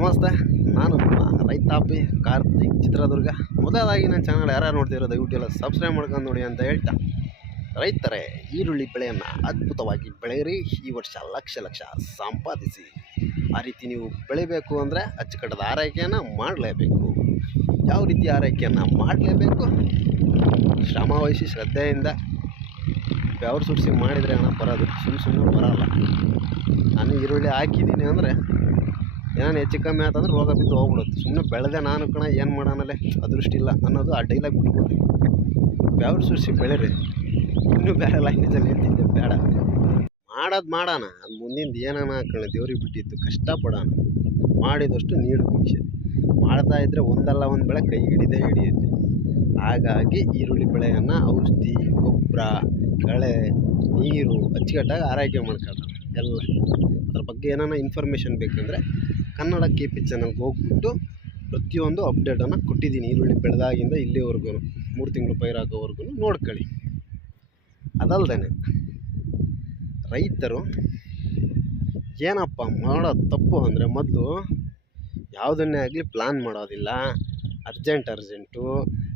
ನಮಸ್ತೆ, ನಾನು ರೈತಾಪಿ ಕಾರ್ತಿಕ್ ಚಿತ್ರದುರ್ಗ. ಮೊದಲಾಗಿ ನನ್ನ ಚಾನಲ್ ಯಾರ್ಯಾರು ನೋಡ್ತಿರೋ ದಯವಿಟ್ಟು ಎಲ್ಲ ಸಬ್ಸ್ಕ್ರೈಬ್ ಮಾಡ್ಕೊಂಡು ನೋಡಿ ಅಂತ ಹೇಳ್ತಾ, ರೈತರೇ, ಈರುಳ್ಳಿ ಬೆಳೆಯನ್ನು ಅದ್ಭುತವಾಗಿ ಬೆಳೆಯಿರಿ, ಈ ವರ್ಷ ಲಕ್ಷ ಲಕ್ಷ ಸಂಪಾದಿಸಿ. ಆ ರೀತಿ ನೀವು ಬೆಳಿಬೇಕು ಅಂದರೆ ಅಚ್ಚುಕಟ್ಟದ ಆರೈಕೆಯನ್ನು ಮಾಡಲೇಬೇಕು. ಯಾವ ರೀತಿ ಆರೈಕೆಯನ್ನು ಮಾಡಲೇಬೇಕು? ಶ್ರಮವಹಿಸಿ ಶ್ರದ್ಧೆಯಿಂದ. ಬೆವರು ಸುರಿಸಿ ಮಾಡಿದರೆ ಹಣ ಬರೋದು ಸುಮ್ಮ ಸುಮ್ಮನೆ ಬರೋಲ್ಲ. ನಾನು ಈರುಳ್ಳಿ ಹಾಕಿದ್ದೀನಿ ಅಂದರೆ ಏನಾನು ಹೆಚ್ಚು ಕಮ್ಮಿ ಅಂದ್ರೆ ರೋಗ ಬಿದ್ದು ಹೋಗ್ಬಿಡುತ್ತೆ. ಸುಮ್ಮನೆ ಬೆಳೆದೆ ನಾನು ಕಣ, ಏನು ಮಾಡೋಣಲ್ಲೇ ಅದೃಷ್ಟ ಇಲ್ಲ ಅನ್ನೋದು ಆ ಡೈಲಾಗ್ ಬಿಟ್ಬಿಡ್ರಿ ಬೆವರು ಸುರಿಸಿ ಬೆಳೀರಿ. ಇನ್ನೂ ಬೇರೆ ಲೈನೇಜಲ್ಲಿ ಹೇಳ್ತಿದ್ದೆ, ಬೇಡ. ಮಾಡೋದು ಮಾಡೋಣ. ಅದು ಮುಂದಿಂದ ಏನಾನ ಕಣ, ದೇವ್ರಿಗೆ ಬಿಟ್ಟಿದ್ದು ಕಷ್ಟಪಡೋಣ ಮಾಡಿದಷ್ಟು ನೀಡು ಭಿಕ್ಷೆ. ಮಾಡ್ತಾ ಇದ್ದರೆ ಒಂದಲ್ಲ ಒಂದು ಬೆಳೆ ಕೈ ಹಿಡಿದೇ ಹಿಡಿಯುತ್ತೆ. ಹಾಗಾಗಿ ಈರುಳ್ಳಿ ಬೆಳೆಯನ್ನು ಔಷಧಿ, ಗೊಬ್ಬರ, ಕಳೆ, ನೀರು, ಅಚ್ಚುಕಟ್ಟಾಗಿ ಆರೈಕೆ ಮಾಡ್ಕೊಳ್ತಾನೆ ಎಲ್ಲ. ಅದ್ರ ಬಗ್ಗೆ ಏನಾನ ಇನ್ಫಾರ್ಮೇಷನ್ ಬೇಕಂದರೆ ಕನ್ನಡ ಕೆ ಪಿ ಚಾನಲ್ಗೆ ಹೋಗ್ಬಿಟ್ಟು ಪ್ರತಿಯೊಂದು ಅಪ್ಡೇಟನ್ನು ಕೊಟ್ಟಿದ್ದೀನಿ ಈರುಳ್ಳಿ ಬೆಳೆದಾಗಿಂದ ಇಲ್ಲಿವರೆಗೂ. ಮೂರು ತಿಂಗಳು ಪೈರಾಗೋವರೆಗೂ ನೋಡ್ಕೊಳ್ಳಿ. ಅದಲ್ದೇ ರೈತರು ಏನಪ್ಪ ಮಾಡೋ ತಪ್ಪು ಅಂದರೆ ಮೊದಲು ಯಾವುದನ್ನೇ ಆಗಲಿ ಪ್ಲ್ಯಾನ್ ಮಾಡೋದಿಲ್ಲ. ಅರ್ಜೆಂಟ್ ಅರ್ಜೆಂಟು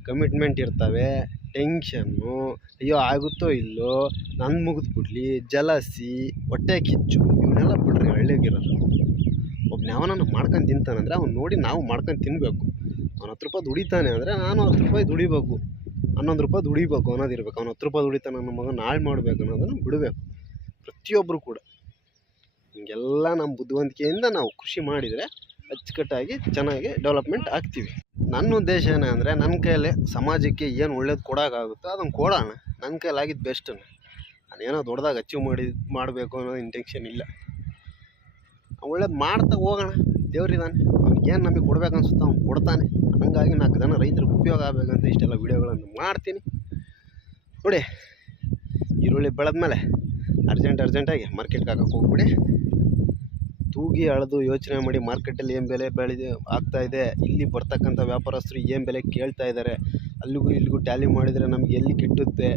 ಕಮಿಟ್ಮೆಂಟ್ ಇರ್ತವೆ ಟೆನ್ಷನ್ನು ಅಯ್ಯೋ ಆಗುತ್ತೋ ಇಲ್ಲೋ ನನ್ನ ಮುಗಿದು ಬಿಡ್ಲಿ, ಜಲಸಿ, ಹೊಟ್ಟೆ ಕಿಚ್ಚು ಇವನ್ನೆಲ್ಲ ಬಿಡ್ರಿ ಹಳ್ಳಿಗಿರೋದು ಒಬ್ಬನ ಯಾವನನ್ನು ಮಾಡ್ಕೊಂಡು ತಿಂತಾನಂದರೆ ಅವ್ನು ನೋಡಿ ನಾವು ಮಾಡ್ಕೊಂಡು ತಿನ್ನಬೇಕು ಅವ್ನು ಹತ್ತು ರೂಪಾಯಿ ದುಡಿತಾನೆ ಅಂದರೆ ನಾನು ಹತ್ತು ರೂಪಾಯಿ ದುಡಿಬೇಕು ಹನ್ನೊಂದು ರೂಪಾಯಿ ದುಡಿಬೇಕು ಅನ್ನೋದಿರ್ಬೇಕು. ಅವ್ನು ಹತ್ತು ರೂಪಾಯಿ ದುಡಿತಾನೆ ನನ್ನ ಮಗ ನಾಳೆ ಮಾಡಬೇಕು ಅನ್ನೋದನ್ನು ಬಿಡಬೇಕು. ಪ್ರತಿಯೊಬ್ಬರು ಕೂಡ. ಹಿಂಗೆಲ್ಲ ನಮ್ಮ ಬುದ್ಧಿವಂತಿಕೆಯಿಂದ ನಾವು ಕೃಷಿ ಮಾಡಿದರೆ ಅಚ್ಚುಕಟ್ಟಾಗಿ ಚೆನ್ನಾಗಿ ಡೆವಲಪ್ಮೆಂಟ್ ಆಗ್ತೀವಿ. ನನ್ನ ಉದ್ದೇಶ ಏನಂದರೆ ನನ್ನ ಕೈಯಲ್ಲಿ ಸಮಾಜಕ್ಕೆ ಏನು ಒಳ್ಳೇದು ಕೊಡೋಕ್ಕಾಗುತ್ತೋ ಅದನ್ನು ಕೊಡೋಣ. ನನ್ನ ಕೈಲಾಗಿದ್ದು ಬೆಸ್ಟ್ ನಾನೇನೋ ದೊಡ್ಡದಾಗಿ ಅಚೀವ್ ಮಾಡಿ ಮಾಡಬೇಕು ಅನ್ನೋ ಇಂಟೆನ್ಷನ್ ಇಲ್ಲ. ಒಳ್ಳೇದು ಮಾಡ್ತಾ ಹೋಗೋಣ. ದೇವ್ರಿದ್ದಾನೆ ಏನು ನಮಗೆ ಕೊಡ್ಬೇಕು ಅನ್ಸುತ್ತೆ ಅವ್ನು ಕೊಡ್ತಾನೆ. ಹಂಗಾಗಿ ನಾಲ್ಕು ಜನ ರೈತರಿಗೆ ಉಪಯೋಗ ಆಗಬೇಕಂತ ಇಷ್ಟೆಲ್ಲ ವೀಡಿಯೋಗಳನ್ನು ಮಾಡ್ತೀನಿ. ನೋಡಿ, ಈರುಳ್ಳಿ ಬೆಳೆದ್ಮೇಲೆ ಅರ್ಜೆಂಟ್ ಅರ್ಜೆಂಟಾಗಿ ಮಾರ್ಕೆಟ್ಗೆ ಹಾಕಕ್ಕೆ ಹೋಗ್ಬಿಡಿ. ತೂಗಿ ಅಳೆದು ಯೋಚನೆ ಮಾಡಿ ಮಾರ್ಕೆಟಲ್ಲಿ ಏನು ಬೆಲೆ ಬೆಳೆದು ಆಗ್ತಾ ಇದೆ, ಇಲ್ಲಿ ಬರ್ತಕ್ಕಂಥ ವ್ಯಾಪಾರಸ್ಥರು ಏನು ಬೆಲೆ ಕೇಳ್ತಾ ಇದ್ದಾರೆ ಅಲ್ಲಿಗೂ ಇಲ್ಲಿಗೂ ಟ್ಯಾಲಿ ಮಾಡಿದರೆ ನಮ್ಗೆ ಎಲ್ಲಿ ಗಿಟ್ಟುತ್ತೆ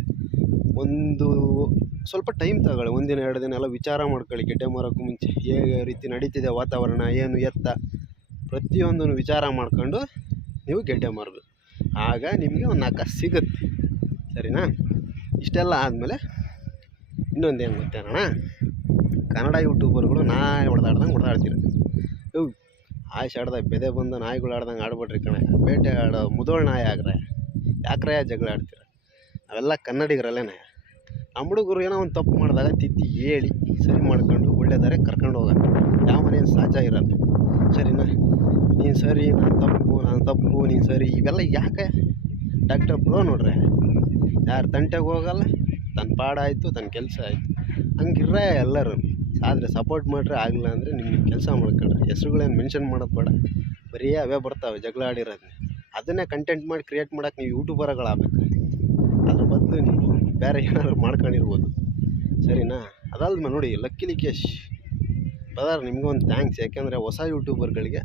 ಒಂದು ಸ್ವಲ್ಪ ಟೈಮ್ ತಗೊಳ್ಳಿ, ಒಂದಿನ, ಎರಡು ದಿನ ಎಲ್ಲ ವಿಚಾರ ಮಾಡ್ಕೊಳ್ಳಿ, ಗೆಡ್ಡೆ ಮಾರೋಕ್ಕೂ ಮುಂಚೆ ಹೇಗೆ ರೀತಿ ನಡೀತಿದೆ ವಾತಾವರಣ, ಏನು ಎತ್ತ? ಪ್ರತಿಯೊಂದನ್ನು ವಿಚಾರ ಮಾಡ್ಕೊಂಡು ನೀವು ಗೆಡ್ಡೆ ಮಾರಬೇಕು. ಆಗ ನಿಮಗೆ ಒಂದು ನಾಲ್ಕು ಸಿಗುತ್ತೆ. ಸರಿನಾ? ಇಷ್ಟೆಲ್ಲ ಆದಮೇಲೆ ಇನ್ನೊಂದು ಏನು ಗೊತ್ತೇನಣ್ಣ? ಕನ್ನಡ ಯೂಟ್ಯೂಬರ್ಗಳು ನಾಯಿ ಹೊಡೆದಾಡ್ದಂಗೆ ಹೊಡೆದಾಡ್ತೀರಿ. ಇವು ಆಡ್ದಾಗ ಬೆದೆ ಬಂದ ನಾಯಿಗಳು ಆಡ್ದಂಗೆ ಆಡ್ಬಿಡ್ರಿ ಕಣೆ. ಬೇಟೆ ಆಡೋ ಮುದೋಳ್ ನಾಯಿ ಆಗ್ರೆ. ಯಾಕ್ರೆ ಜಗಳ ಆಡ್ತೀರ? ಅವೆಲ್ಲ ಕನ್ನಡಿಗರಲ್ಲೇನೆ. ನಮ್ಮ ಹುಡುಗರು ಏನೋ ಒಂದು ತಪ್ಪು ಮಾಡಿದಾಗ ತಿದ್ದಿ ಹೇಳಿ ಸರಿ ಮಾಡ್ಕೊಂಡು ಒಳ್ಳೆದಾರೆ ಕರ್ಕೊಂಡು ಹೋಗೋಣ ಯಾವ ಮನೇನು ಸಹಜ ಇರಲ್ಲ. ಸರಿನಾ? ನೀನು ಸರಿ, ನಾನು ತಪ್ಪು ನಾನು ತಪ್ಪು, ನೀನು ಸರಿ, ಇವೆಲ್ಲ ಯಾಕೆ? ಡಾಕ್ಟರ್ ಬ್ರೋ ನೋಡ್ರೆ, ಯಾರು ತಂಟೆಗೆ ಹೋಗಲ್ಲ ತನ್ನ ಪಾಡಾಯಿತು ತನ್ನ ಕೆಲಸ ಆಯಿತು. ಹಂಗಿರ್ರೆ ಎಲ್ಲರೂ. ಆದರೆ ಸಪೋರ್ಟ್ ಮಾಡ್ರೆ ಆಗಲಿಲ್ಲ ಅಂದರೆ ನಿಮಗೆ ಕೆಲಸ ಮಾಡ್ಕೊಳ್ರಿ. ಹೆಸ್ರುಗಳೇನು ಮೆನ್ಷನ್ ಮಾಡೋದು ಬೇಡ. ಬರೀ ಅವೇ ಬರ್ತಾವೆ, ಜಗಳ ಆಡಿರೋದು ಅದನ್ನೇ ಕಂಟೆಂಟ್ ಮಾಡಿ ಕ್ರಿಯೇಟ್ ಮಾಡೋಕೆ ನೀವು ಯೂಟ್ಯೂಬರ್ಗಳಾಗಬೇಕು. ಅದ್ರ ಬದಲು ನೀವು ಬೇರೆ ಏನಾದ್ರು ಮಾಡ್ಕೊಂಡಿರ್ಬೋದು. ಸರಿನಾ? ಅದಾದ್ಮೇಲೆ ನೋಡಿ, ಲಕ್ಕಿ ಲಿಕೇಶ್. ಬ್ರದರ್ ನಿಮಗೊಂದು ಥ್ಯಾಂಕ್ಸ್ ಯಾಕೆಂದರೆ ಹೊಸ ಯೂಟ್ಯೂಬರ್ಗಳಿಗೆ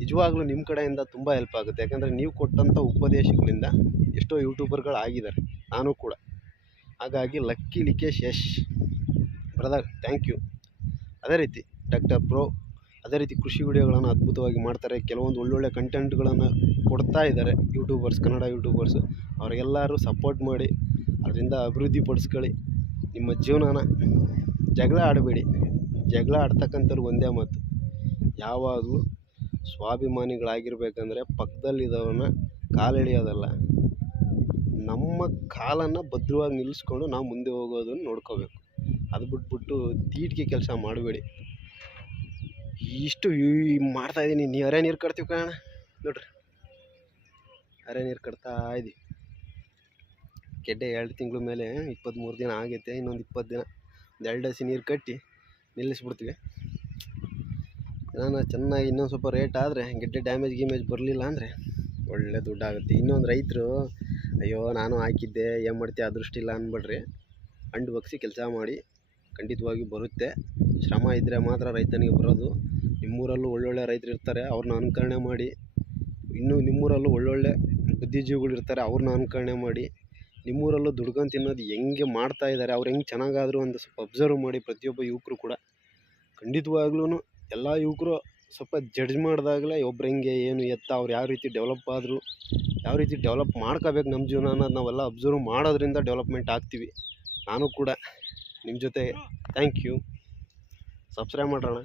ನಿಜವಾಗ್ಲೂ ನಿಮ್ಮ ಕಡೆಯಿಂದ ತುಂಬ ಹೆಲ್ಪ್ ಆಗುತ್ತೆ. ಯಾಕಂದರೆ ನೀವು ಕೊಟ್ಟಂಥ ಉಪದೇಶಗಳಿಂದ ಎಷ್ಟೋ ಯೂಟ್ಯೂಬರ್ಗಳು ಆಗಿದ್ದಾರೆ ನಾನು ಕೂಡ. ಹಾಗಾಗಿ lucky Likesh Yash. Brother, thank you. ಅದೇ ರೀತಿ ಡಾಕ್ಟರ್ ಬ್ರೋ, ಅದೇ ರೀತಿ ಕೃಷಿ ವಿಡಿಯೋಗಳನ್ನು ಅದ್ಭುತವಾಗಿ ಮಾಡ್ತಾರೆ. ಕೆಲವೊಂದು ಒಳ್ಳೊಳ್ಳೆ ಕಂಟೆಂಟ್ಗಳನ್ನು ಕೊಡ್ತಾ ಇದ್ದಾರೆ ಯೂಟ್ಯೂಬರ್ಸ್, ಕನ್ನಡ ಯೂಟ್ಯೂಬರ್ಸು. ಅವರಿಗೆಲ್ಲರೂ ಸಪೋರ್ಟ್ ಮಾಡಿ, ಅದರಿಂದ ಅಭಿವೃದ್ಧಿ ಪಡಿಸ್ಕೊಳ್ಳಿ ನಿಮ್ಮ ಜೀವನನ ಜಗಳ ಆಡಬೇಡಿ. ಜಗಳ ಆಡ್ತಕ್ಕಂಥವ್ರು ಒಂದೇ ಮಾತು. ಯಾವಾಗಲೂ ಸ್ವಾಭಿಮಾನಿಗಳಾಗಿರ್ಬೇಕಂದ್ರೆ ಪಕ್ಕದಲ್ಲಿದ್ದವನ್ನ ಕಾಲೆಳೆಯೋದಲ್ಲ. ನಮ್ಮ ಕಾಲನ್ನು ಭದ್ರವಾಗಿ ನಿಲ್ಲಿಸ್ಕೊಂಡು ನಾವು ಮುಂದೆ ಹೋಗೋದನ್ನು ನೋಡ್ಕೋಬೇಕು. ಅದು ಬಿಟ್ಬಿಟ್ಟು ತೀಟಿಗೆ ಕೆಲಸ ಮಾಡಬೇಡಿ. ಇಷ್ಟು ಈ ಮಾಡ್ತಾಯಿದ್ದೀನಿ ನೀ ಅರೆ ನೀರು ಕಟ್ತೀವಿ ಕಣ ನೋಡ್ರಿ. ಅರೆ ನೀರು ಕಟ್ತಾ ಇದ್ದೀವಿ ಗೆಡ್ಡೆ ಎರಡು ತಿಂಗಳ ಮೇಲೆ ಇಪ್ಪತ್ತ್ಮೂರು ದಿನ ಆಗೈತೆ, ಇನ್ನೊಂದು ಇಪ್ಪತ್ತು ದಿನ ಒಂದು ಎರಡು ಹಸಿ ನೀರು ಕಟ್ಟಿ ನಿಲ್ಲಿಸ್ಬಿಡ್ತೀವಿ. ನಾನು ಚೆನ್ನಾಗಿ ಇನ್ನೊಂದು ಸ್ವಲ್ಪ ರೇಟ್ ಆದರೆ, ಗೆಡ್ಡೆ ಡ್ಯಾಮೇಜ್ ಗೀಮೇಜ್ ಬರಲಿಲ್ಲ ಅಂದರೆ ಒಳ್ಳೆ ದುಡ್ಡಾಗುತ್ತೆ ಇನ್ನೊಂದು ರೈತರು, ಅಯ್ಯೋ, ನಾನು ಹಾಕಿದ್ದೆ, ಏನು ಮಾಡ್ತೀಯ? ಅದೃಷ್ಟ ಇಲ್ಲ ಅಂದ್ಬಿಡ್ರಿ. ಅಂಡು ಬಗ್ಸಿ ಕೆಲಸ ಮಾಡಿ ಖಂಡಿತವಾಗಿ ಬರುತ್ತೆ. ಶ್ರಮ ಇದ್ದರೆ ಮಾತ್ರ ರೈತನಿಗೆ ಬರೋದು. ನಿಮ್ಮೂರಲ್ಲೂ ಒಳ್ಳೊಳ್ಳೆ ರೈತರು ಇರ್ತಾರೆ, ಅವ್ರನ್ನ ಅನುಕರಣೆ ಮಾಡಿ. ಇನ್ನೂ ನಿಮ್ಮೂರಲ್ಲೂ ಒಳ್ಳೊಳ್ಳೆ ಬುದ್ಧಿಜೀವಿಗಳು ಇರ್ತಾರೆ, ಅವ್ರನ್ನ ಅನುಕರಣೆ ಮಾಡಿ. ನಿಮ್ಮೂರಲ್ಲೂ ದುಡ್ಕೊಂಡು ತಿನ್ನೋದು ಹೆಂಗೆ ಮಾಡ್ತಾ ಇದ್ದಾರೆ, ಅವ್ರು ಹೆಂಗೆ ಚೆನ್ನಾಗಾದ್ರು ಅಂತ ಸ್ವಲ್ಪ ಅಬ್ಸರ್ವ್ ಮಾಡಿ ಪ್ರತಿಯೊಬ್ಬ ಯುವಕರು ಕೂಡ. ಖಂಡಿತವಾಗ್ಲೂ ಎಲ್ಲ ಯುವಕರು ಸ್ವಲ್ಪ ಜಡ್ಜ್ ಮಾಡಿದಾಗಲೇ ಒಬ್ರು ಹೆಂಗೆ, ಏನು ಎತ್ತ, ಅವ್ರು ಯಾವ ರೀತಿ ಡೆವಲಪ್ ಆದರು, ಯಾವ ರೀತಿ ಡೆವಲಪ್ ಮಾಡ್ಕೋಬೇಕು ನಮ್ಮ ಜೀವನ ಅನ್ನೋದು ನಾವೆಲ್ಲ ಅಬ್ಸರ್ವ್ ಮಾಡೋದ್ರಿಂದ ಡೆವಲಪ್ಮೆಂಟ್ ಆಗ್ತೀವಿ. ನಾನು ಕೂಡ. ನಿಮ್ಮ ಜೊತೆ. Thank you subscribe ಮಾಡ್ರಣ್ಣ.